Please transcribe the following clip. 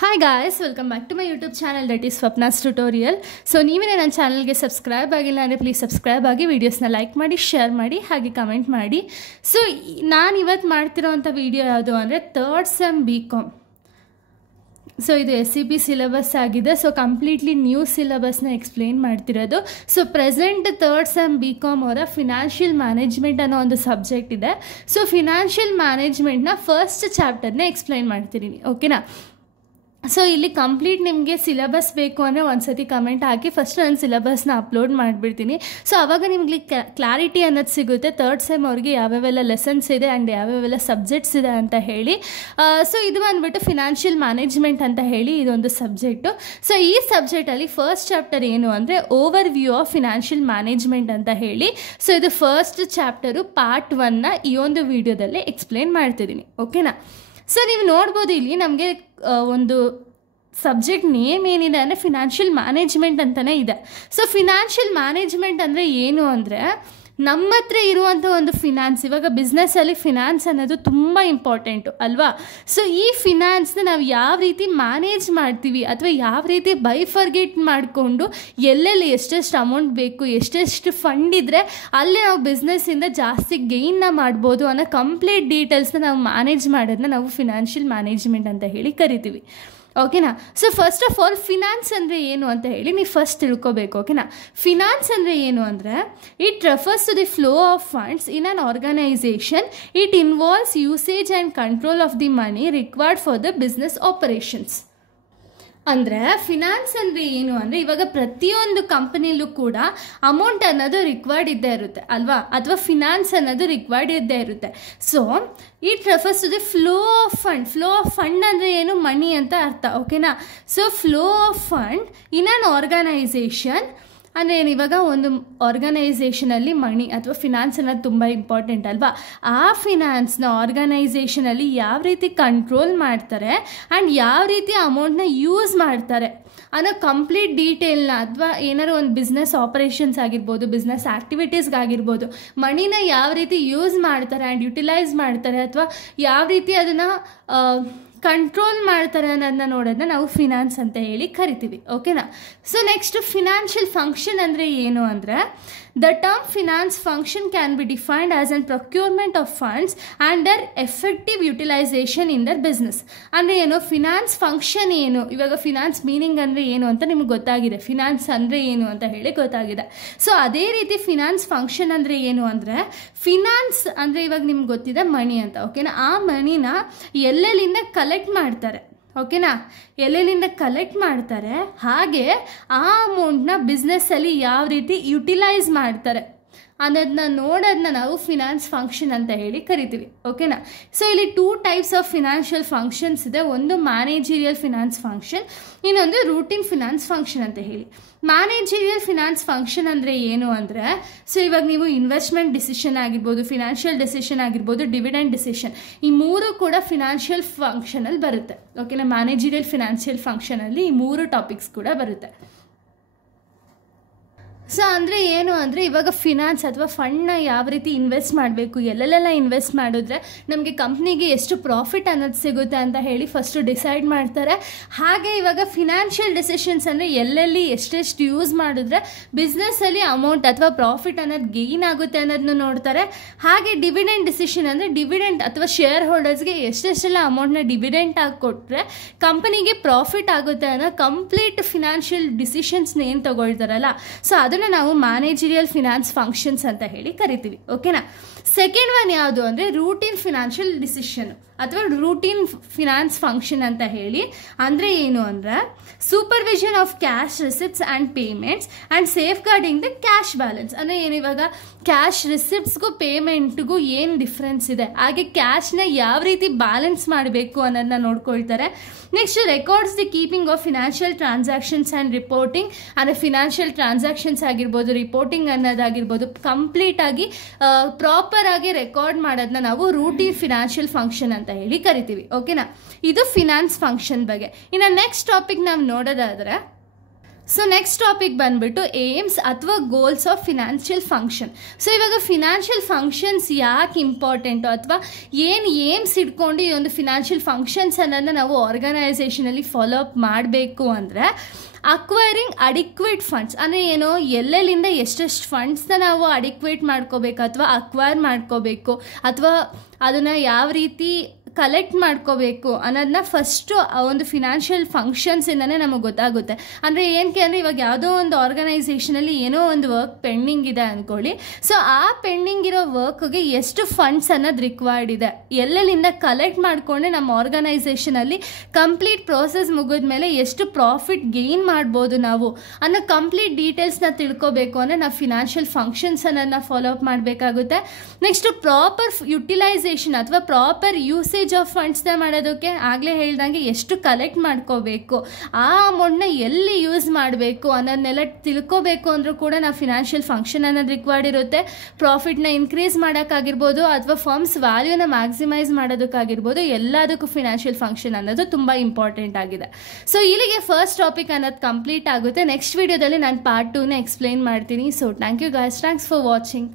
Hi guys, welcome back to my YouTube channel that is Swapna's Tutorial. So ನೀವೇ ನನ್ನ ಚಾನಲ್ಗೆ subscribe ಆಗಿಲ್ಲ ಅಂದರೆ ಪ್ಲೀಸ್ ಸಬ್ಸ್ಕ್ರೈಬ್ ಆಗಿ ವಿಡಿಯೋಸ್ನ ಲೈಕ್ ಮಾಡಿ ಶೇರ್ ಮಾಡಿ ಹಾಗೆ ಕಮೆಂಟ್ ಮಾಡಿ. ಸೊ ನಾನು ಇವತ್ತು ಮಾಡ್ತಿರೋವಂಥ ವಿಡಿಯೋ ಯಾವುದು ಅಂದರೆ ಥರ್ಡ್ ಸೆಮ್ BCom. ಸೊ ಇದು SCP ಸಿಲೆಬಸ್ ಆಗಿದೆ. ಸೊ ಕಂಪ್ಲೀಟ್ಲಿ ನ್ಯೂ ಸಿಲೆಬಸ್ನ ಎಕ್ಸ್ಪ್ಲೇನ್ ಮಾಡ್ತಿರೋದು. So present third sem BCom ಅವರ ಫಿನಾನ್ಷಿಯಲ್ ಮ್ಯಾನೇಜ್ಮೆಂಟ್ ಅನ್ನೋ ಒಂದು ಸಬ್ಜೆಕ್ಟ್ ಇದೆ. ಸೊ ಫಿನಾನ್ಷಿಯಲ್ ಮ್ಯಾನೇಜ್ಮೆಂಟ್ನ ಫಸ್ಟ್ ಚಾಪ್ಟರ್ನ ಎಕ್ಸ್ಪ್ಲೇನ್ ಮಾಡ್ತಿದ್ದೀನಿ, ಓಕೆನಾ. ಸೊ ಇಲ್ಲಿ ಕಂಪ್ಲೀಟ್ ನಿಮಗೆ ಸಿಲೆಬಸ್ ಬೇಕು ಅಂದರೆ ಒಂದ್ಸತಿ ಕಮೆಂಟ್ ಹಾಕಿ ಫಸ್ಟ್ ನಾನು ಸಿಲೆಬಸ್ನ ಅಪ್ಲೋಡ್ ಮಾಡಿಬಿಡ್ತೀನಿ. ಸೊ ಆವಾಗ ನಿಮಗೆ ಕ್ಲಾರಿಟಿ ಅನ್ನೋದು ಸಿಗುತ್ತೆ ಥರ್ಡ್ ಸೆಮ್ ಅವ್ರಿಗೆ ಯಾವ್ಯಾವೆಲ್ಲ ಲೆಸನ್ಸ್ ಇದೆ ಆ್ಯಂಡ್ ಯಾವ್ಯಾವೆಲ್ಲ ಸಬ್ಜೆಕ್ಟ್ಸ್ ಇದೆ ಅಂತ ಹೇಳಿ. ಸೊ ಇದು ಬಂದುಬಿಟ್ಟು ಫಿನಾನ್ಷಿಯಲ್ ಮ್ಯಾನೇಜ್ಮೆಂಟ್ ಅಂತ ಹೇಳಿ ಇದೊಂದು ಸಬ್ಜೆಕ್ಟು. ಸೊ ಈ ಸಬ್ಜೆಕ್ಟಲ್ಲಿ ಫಸ್ಟ್ ಚಾಪ್ಟರ್ ಏನು ಅಂದರೆ over view of financial management ಅಂತ ಹೇಳಿ. ಸೊ ಇದು ಫಸ್ಟ್ ಚಾಪ್ಟರು ಪಾರ್ಟ್ 1ನ ಈ ಒಂದು ವಿಡಿಯೋದಲ್ಲಿ ಎಕ್ಸ್ಪ್ಲೇನ್ ಮಾಡ್ತಿದ್ದೀನಿ, ಓಕೆನಾ. ಸೊ ನೀವು ನೋಡ್ಬೋದು ಇಲ್ಲಿ ನಮಗೆ ಒಂದು ಸಬ್ಜೆಕ್ಟ್ ನೇಮ್ ಏನಿದೆ ಅಂದರೆ ಫಿನಾನ್ಷಿಯಲ್ ಮ್ಯಾನೇಜ್ಮೆಂಟ್ ಅಂತಲೇ ಇದೆ. ಸೊ ಫಿನಾನ್ಷಿಯಲ್ ಮ್ಯಾನೇಜ್ಮೆಂಟ್ ಅಂದರೆ ಏನು ಅಂದರೆ ನಮ್ಮ ಹತ್ರ ಇರುವಂಥ ಒಂದು ಫಿನಾನ್ಸ್, ಇವಾಗ ಬಿಸ್ನೆಸ್ಸಲ್ಲಿ ಫಿನಾನ್ಸ್ ಅನ್ನೋದು ತುಂಬ ಇಂಪಾರ್ಟೆಂಟು ಅಲ್ವಾ. ಸೊ ಈ ಫಿನಾನ್ಸ್ನ ನಾವು ಯಾವ ರೀತಿ ಮ್ಯಾನೇಜ್ ಮಾಡ್ತೀವಿ ಅಥವಾ ಯಾವ ರೀತಿ ಬೈಫರ್ಗೇಟ್ ಮಾಡಿಕೊಂಡು ಎಲ್ಲೆಲ್ಲಿ ಎಷ್ಟೆಷ್ಟು ಅಮೌಂಟ್ ಬೇಕು, ಎಷ್ಟೆಷ್ಟು ಫಂಡ್ ಇದ್ದರೆ ಅಲ್ಲಿ ನಾವು ಬಿಸ್ನೆಸ್ಸಿಂದ ಜಾಸ್ತಿ ಗೇನ್ನ ಮಾಡ್ಬೋದು ಅನ್ನೋ ಕಂಪ್ಲೀಟ್ ಡೀಟೇಲ್ಸ್ನ ನಾವು ಮ್ಯಾನೇಜ್ ಮಾಡೋದನ್ನ ನಾವು ಫಿನಾನ್ಷಿಯಲ್ ಮ್ಯಾನೇಜ್ಮೆಂಟ್ ಅಂತ ಹೇಳಿ ಕರಿತೀವಿ, ಓಕೆನಾ. So first of all finance ಅಂದರೆ ಏನು ಅಂತ ಹೇಳಿ ನೀವು ಫಸ್ಟ್ ತಿಳ್ಕೊಬೇಕು, ಓಕೆನಾ. ಫಿನಾನ್ಸ್ ಅಂದರೆ ಏನು ಅಂದರೆ it refers to the flow of funds in an organisation. It involves usage and control of the money required for the business operations. ಅಂದರೆ ಫಿನಾನ್ಸ್ ಅಂದರೆ ಏನು ಅಂದರೆ ಇವಾಗ ಪ್ರತಿಯೊಂದು ಕಂಪನಿಲೂ ಕೂಡ ಅಮೌಂಟ್ ಅನ್ನೋದು ರಿಕ್ವೈರ್ಡ್ ಇದ್ದೇ ಇರುತ್ತೆ ಅಲ್ವಾ, ಅಥವಾ ಫಿನಾನ್ಸ್ ಅನ್ನೋದು ರಿಕ್ವೈರ್ಡ್ ಇದ್ದೇ ಇರುತ್ತೆ. So it refers to the flow of fund. Flow of fund ಅಂದರೆ ಏನು, ಮನಿ ಅಂತ ಅರ್ಥ, ಓಕೆನಾ. So flow of fund in an organisation ಅಂದರೆ ಏನು, ಇವಾಗ ಒಂದು ಆರ್ಗನೈಸೇಷನಲ್ಲಿ ಮನಿ ಅಥವಾ ಫಿನಾನ್ಸ್ ಅನ್ನೋದು ತುಂಬ ಇಂಪಾರ್ಟೆಂಟ್ ಅಲ್ವಾ. ಆ ಫಿನಾನ್ಸ್ನ ಆರ್ಗನೈಸೇಷನಲ್ಲಿ ಯಾವ ರೀತಿ ಕಂಟ್ರೋಲ್ ಮಾಡ್ತಾರೆ ಆ್ಯಂಡ್ ಯಾವ ರೀತಿ ಅಮೌಂಟ್ನ ಯೂಸ್ ಮಾಡ್ತಾರೆ ಅನ್ನೋ ಕಂಪ್ಲೀಟ್ ಡೀಟೇಲ್ನ, ಅಥವಾ ಏನಾದ್ರು ಒಂದು ಬಿಸ್ನೆಸ್ ಆಪರೇಷನ್ಸ್ ಆಗಿರ್ಬೋದು, ಬಿಸ್ನೆಸ್ ಆ್ಯಕ್ಟಿವಿಟೀಸ್ಗಾಗಿರ್ಬೋದು, ಮಣಿನ ಯಾವ ರೀತಿ ಯೂಸ್ ಮಾಡ್ತಾರೆ ಆ್ಯಂಡ್ ಯುಟಿಲೈಸ್ ಮಾಡ್ತಾರೆ ಅಥವಾ ಯಾವ ರೀತಿ ಅದನ್ನು ಕಂಟ್ರೋಲ್ ಮಾಡ್ತಾರೆ ಅನ್ನೋದನ್ನ ನೋಡೋದನ್ನ ನಾವು ಫಿನಾನ್ಸ್ ಅಂತ ಹೇಳಿ ಕರಿತೀವಿ, ಓಕೆನಾ. ಸೊ ನೆಕ್ಸ್ಟ್ ಫಿನಾನ್ಷಿಯಲ್ ಫಂಕ್ಷನ್ ಅಂದರೆ ಏನು ಅಂದರೆ the term finance function can be defined as an procurement of funds and their effective utilisation in their business. ಅಂದರೆ ಏನು, ಫಿನಾನ್ಸ್ ಫಂಕ್ಷನ್ ಏನು, ಇವಾಗ ಫಿನಾನ್ಸ್ ಮೀನಿಂಗ್ ಅಂದರೆ ಏನು ಅಂತ ನಿಮ್ಗೆ ಗೊತ್ತಾಗಿದೆ, ಫಿನಾನ್ಸ್ ಅಂದರೆ ಏನು ಅಂತ ಹೇಳಿ ಗೊತ್ತಾಗಿದೆ. ಸೊ ಅದೇ ರೀತಿ ಫಿನಾನ್ಸ್ ಫಂಕ್ಷನ್ ಅಂದರೆ ಏನು ಅಂದರೆ ಫಿನಾನ್ಸ್ ಅಂದರೆ ಇವಾಗ ನಿಮ್ಗೆ ಗೊತ್ತಿದೆ ಮನಿ ಅಂತ, ಓಕೆನಾ. ಆ ಮನಿನ ಎಲ್ಲೆಲ್ಲಿಂದ ಕಲೆಕ್ಟ್ ಮಾಡ್ತಾರೆ, ಓಕೆನಾ, ಎಲ್ಲೆಲ್ಲಿಂದ ಕಲೆಕ್ಟ್ ಮಾಡ್ತಾರೆ, ಹಾಗೆ ಆ ಅಮೌಂಟ್ನ ಬಿಸ್ನೆಸ್ಸಲ್ಲಿ ಯಾವ ರೀತಿ ಯುಟಿಲೈಸ್ ಮಾಡ್ತಾರೆ ಅನ್ನೋದನ್ನ ನೋಡೋದನ್ನ ನಾವು ಫಿನಾನ್ಸ್ ಫಂಕ್ಷನ್ ಅಂತ ಹೇಳಿ ಕರಿತೀವಿ, ಓಕೆನಾ. ಸೊ ಇಲ್ಲಿ 2 ಟೈಪ್ಸ್ ಆಫ್ ಫಿನಾನ್ಷಿಯಲ್ ಫಂಕ್ಷನ್ಸ್ ಇದೆ. ಒಂದು ಮ್ಯಾನೇಜರಿಯಲ್ ಫಿನಾನ್ಸ್ ಫಂಕ್ಷನ್, ಇನ್ನೊಂದು ರೂಟೀನ್ ಫಿನಾನ್ಸ್ ಫಂಕ್ಷನ್ ಅಂತ ಹೇಳಿ. ಮ್ಯಾನೇಜರಿಯಲ್ ಫಿನಾನ್ಸ್ ಫಂಕ್ಷನ್ ಅಂದರೆ ಏನು ಅಂದರೆ ಸೊ ಇವಾಗ ನೀವು ಇನ್ವೆಸ್ಟ್ಮೆಂಟ್ ಡಿಸಿಷನ್ ಆಗಿರ್ಬೋದು, ಫಿನಾನ್ಷಿಯಲ್ ಡಿಸಿಷನ್ ಆಗಿರ್ಬೋದು, ಡಿವಿಡೆಂಡ್ ಡಿಸಿಷನ್, ಈ ಮೂರು ಕೂಡ ಫಿನಾನ್ಷಿಯಲ್ ಫಂಕ್ಷನಲ್ಲಿ ಬರುತ್ತೆ, ಓಕೆನಾ. ಮ್ಯಾನೇಜರಿಯಲ್ ಫಿನಾನ್ಷಿಯಲ್ ಫಂಕ್ಷನಲ್ಲಿ ಈ 3 ಟಾಪಿಕ್ಸ್ ಕೂಡ ಬರುತ್ತೆ. ಸೊ ಅಂದರೆ ಏನು ಅಂದರೆ ಇವಾಗ ಫಿನಾನ್ಸ್ ಅಥವಾ ಫಂಡ್ನ ಯಾವ ರೀತಿ ಇನ್ವೆಸ್ಟ್ ಮಾಡಬೇಕು, ಎಲ್ಲೆಲ್ಲೆಲ್ಲ ಇನ್ವೆಸ್ಟ್ ಮಾಡಿದ್ರೆ ನಮಗೆ ಕಂಪ್ನಿಗೆ ಎಷ್ಟು ಪ್ರಾಫಿಟ್ ಅನ್ನೋದು ಸಿಗುತ್ತೆ ಅಂತ ಹೇಳಿ ಫಸ್ಟು ಡಿಸೈಡ್ ಮಾಡ್ತಾರೆ. ಹಾಗೆ ಇವಾಗ ಫಿನಾನ್ಷಿಯಲ್ ಡಿಸಿಷನ್ಸ್ ಅಂದರೆ ಎಲ್ಲೆಲ್ಲಿ ಎಷ್ಟೆಷ್ಟು ಯೂಸ್ ಮಾಡಿದ್ರೆ ಬಿಸ್ನೆಸ್ಸಲ್ಲಿ ಅಮೌಂಟ್ ಅಥವಾ ಪ್ರಾಫಿಟ್ ಅನ್ನೋದು ಗೇನ್ ಆಗುತ್ತೆ ಅನ್ನೋದನ್ನ ನೋಡ್ತಾರೆ. ಹಾಗೆ ಡಿವಿಡೆಂಡ್ ಡಿಸಿಷನ್ ಅಂದರೆ ಡಿವಿಡೆಂಟ್ ಅಥವಾ ಶೇರ್ ಹೋಲ್ಡರ್ಸ್ಗೆ ಎಷ್ಟೆಷ್ಟೆಲ್ಲ ಅಮೌಂಟ್ನ ಡಿವಿಡೆಂಟ್ ಆಗಿ ಕೊಟ್ಟರೆ ಕಂಪನಿಗೆ ಪ್ರಾಫಿಟ್ ಆಗುತ್ತೆ ಅನ್ನೋ ಕಂಪ್ಲೀಟ್ ಫಿನಾನ್ಷಿಯಲ್ ಡಿಸಿಷನ್ಸ್ನ ಏನು ತಗೊಳ್ತಾರಲ್ಲ, ಸೊ ಅದನ್ನು ನಾವು ಮ್ಯಾನೇಜರಿಯಲ್ ಫಿನಾನ್ಸ್ ಫಂಕ್ಷನ್ಸ್ ಅಂತ ಹೇಳಿ ಕರಿತೀವಿ, ಓಕೆನಾ. ಸೆಕೆಂಡ್ ಒನ್ ಯಾವುದು ಅಂದರೆ ರೂಟೀನ್ ಫಿನಾನ್ಷಿಯಲ್ ಡಿಸಿಷನ್ ಅಥವಾ ರೂಟೀನ್ ಫಿನಾನ್ಸ್ ಫಂಕ್ಷನ್ ಅಂತ ಹೇಳಿ. ಅಂದರೆ ಏನು ಅಂದರೆ supervision of cash receipts and payments and safe guarding the cash balance. ಅಂದರೆ ಏನು, ಇವಾಗ ಕ್ಯಾಶ್ ರಿಸಿಪ್ಟ್ಸ್ಗೂ ಪೇಮೆಂಟ್ಗೂ ಏನು ಡಿಫ್ರೆನ್ಸ್ ಇದೆ, ಹಾಗೆ ಕ್ಯಾಶ್ನ ಯಾವ ರೀತಿ ಬ್ಯಾಲೆನ್ಸ್ ಮಾಡಬೇಕು ಅನ್ನೋದನ್ನ ನೋಡ್ಕೊಳ್ತಾರೆ. Next records the keeping of financial transactions and reporting. ಅಂದರೆ ಫಿನಾನ್ಷಿಯಲ್ ಟ್ರಾನ್ಸಾಕ್ಷನ್ಸ್ ಆಗಿರ್ಬೋದು, ರಿಪೋರ್ಟಿಂಗ್ ಅನ್ನೋದಾಗಿರ್ಬೋದು, ಕಂಪ್ಲೀಟಾಗಿ ಪ್ರಾಪರ್ ಆಗಿ ರೆಕಾರ್ಡ್ ಮಾಡೋದನ್ನ ನಾವು ರೂಟೀನ್ ಫಿನಾನ್ಷಿಯಲ್ ಫಂಕ್ಷನ್ ಅಂತ ಹೇಳಿ ಕರಿತೀವಿ, ಓಕೆನಾ. ಇದು ಫಿನಾನ್ಸ್ ಫಂಕ್ಷನ್ ಬಗ್ಗೆ. ಇನ್ನು ನೆಕ್ಸ್ಟ್ ಟಾಪಿಕ್ ನಾವು ನೋಡೋದಾದರೆ ಸೊ ನೆಕ್ಸ್ಟ್ ಟಾಪಿಕ್ ಬಂದ್ಬಿಟ್ಟು ಏಮ್ಸ್ ಅಥವಾ goals of financial function. So ಇವಾಗ ಫಿನಾನ್ಷಿಯಲ್ ಫಂಕ್ಷನ್ಸ್ ಯಾಕೆ ಇಂಪಾರ್ಟೆಂಟು ಅಥವಾ ಏನು ಏಮ್ಸ್ ಇಟ್ಕೊಂಡು ಈ ಒಂದು ಫಿನಾನ್ಷಿಯಲ್ ಫಂಕ್ಷನ್ಸ್ ಅನ್ನೋದನ್ನ ನಾವು ಆರ್ಗನೈಸೇಷನಲ್ಲಿ ಫಾಲೋ ಅಪ್ ಮಾಡಬೇಕು ಅಂದರೆ ಅಕ್ವೈರಿಂಗ್ ಅಡಿಕ್ವೇಟ್ ಫಂಡ್ಸ್ ಅಂದರೆ ಏನು, ಎಲ್ಲೆಲ್ಲಿಂದ ಎಷ್ಟೆಷ್ಟು ಫಂಡ್ಸ್ನ ನಾವು ಅಡಿಕ್ವೇಟ್ ಮಾಡ್ಕೋಬೇಕು ಅಥವಾ ಅಕ್ವೈರ್ ಮಾಡ್ಕೋಬೇಕು ಅಥವಾ ಅದನ್ನು ಯಾವ ರೀತಿ ಕಲೆಕ್ಟ್ ಮಾಡ್ಕೋಬೇಕು ಅನ್ನೋದನ್ನ ಫಸ್ಟು ಆ ಒಂದು ಫಿನಾನ್ಷಿಯಲ್ ಫಂಕ್ಷನ್ಸಿಂದನೇ ನಮಗೆ ಗೊತ್ತಾಗುತ್ತೆ. ಅಂದರೆ ಏನಕ್ಕೆ ಅಂದರೆ ಇವಾಗ ಯಾವುದೋ ಒಂದು ಆರ್ಗನೈಸೇಷನಲ್ಲಿ ಏನೋ ಒಂದು ವರ್ಕ್ ಪೆಂಡಿಂಗ್ ಇದೆ ಅಂದ್ಕೊಳ್ಳಿ. ಸೊ ಆ ಪೆಂಡಿಂಗ್ ಇರೋ ವರ್ಕ್ಗೆ ಎಷ್ಟು ಫಂಡ್ಸ್ ಅನ್ನೋದು ರಿಕ್ವೈರ್ಡ್ ಇದೆ, ಎಲ್ಲೆಲ್ಲಿಂದ ಕಲೆಕ್ಟ್ ಮಾಡಿಕೊಂಡೆ ನಮ್ಮ ಆರ್ಗನೈಸೇಷನಲ್ಲಿ ಕಂಪ್ಲೀಟ್ ಪ್ರೋಸೆಸ್ ಮುಗಿದ ಮೇಲೆ ಎಷ್ಟು ಪ್ರಾಫಿಟ್ ಗೇನ್ ಮಾಡ್ಬೋದು ನಾವು ಅನ್ನೋ ಕಂಪ್ಲೀಟ್ ಡೀಟೇಲ್ಸ್ನ ತಿಳ್ಕೊಬೇಕು ಅಂದರೆ ನಾವು ಫಿನಾನ್ಷಿಯಲ್ ಫಂಕ್ಷನ್ಸ್ ಅನ್ನೋದನ್ನ ಫಾಲೋ ಅಪ್ ಮಾಡಬೇಕಾಗುತ್ತೆ. ನೆಕ್ಸ್ಟು ಪ್ರಾಪರ್ ಯುಟಿಲೈಸೇಷನ್ ಅಥವಾ ಪ್ರಾಪರ್ ಯೂಸೇಜ್ ಆಫ್ ಫಂಡ್ಸ್ನ ಮಾಡೋದಕ್ಕೆ ಆಗಲೇ ಹೇಳ್ದಂಗೆ ಎಷ್ಟು ಕಲೆಕ್ಟ್ ಮಾಡ್ಕೋಬೇಕು, ಆ ಅಮೌಂಟ್ನ ಎಲ್ಲಿ ಯೂಸ್ ಮಾಡಬೇಕು ಅನ್ನೋದನ್ನೆಲ್ಲ ತಿಳ್ಕೋಬೇಕು ಅಂದರೂ ಕೂಡ ನಾವು ಫಿನಾನ್ಷಿಯಲ್ ಫಂಕ್ಷನ್ ಅನ್ನೋದು ರಿಕ್ವೈರ್ಡ್ ಇರುತ್ತೆ. ಪ್ರಾಫಿಟ್ನ ಇನ್ಕ್ರೀಸ್ ಮಾಡೋಕ್ಕಾಗಿರ್ಬೋದು ಅಥವಾ ಫರ್ಮ್ಸ್ ವ್ಯಾಲ್ಯೂನ ಮ್ಯಾಕ್ಸಿಮೈಸ್ ಮಾಡೋದಕ್ಕಾಗಿರ್ಬೋದು, ಎಲ್ಲದಕ್ಕೂ ಫಿನಾನ್ಷಿಯಲ್ ಫಂಕ್ಷನ್ ಅನ್ನೋದು ತುಂಬ ಇಂಪಾರ್ಟೆಂಟ್ ಆಗಿದೆ. ಸೊ ಇಲ್ಲಿಗೆ ಫಸ್ಟ್ ಟಾಪಿಕ್ ಅನ್ನೋದು ಕಂಪ್ಲೀಟ್ ಆಗುತ್ತೆ. ನೆಕ್ಸ್ಟ್ ವಿಡಿಯೋದಲ್ಲಿ ನಾನು ಪಾರ್ಟ್ 2ನ ಎಕ್ಸ್ಪ್ಲೈನ್ ಮಾಡ್ತೀನಿ. So thank you guys, thanks for watching.